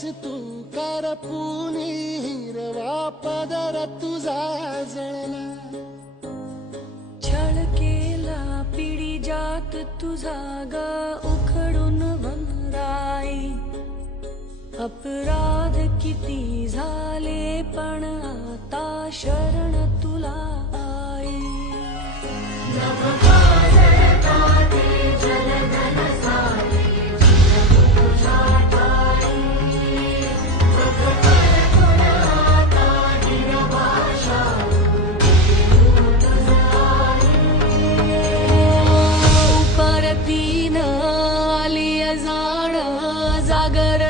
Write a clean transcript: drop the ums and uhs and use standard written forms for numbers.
केस तू करपुनी हिरवा पदर तुझा जळला छळ केला पिढी जात तुझा ग उखडून वनराई अपराध किती झाले पण आता शरण तुला आई परतीन आली जाण जागर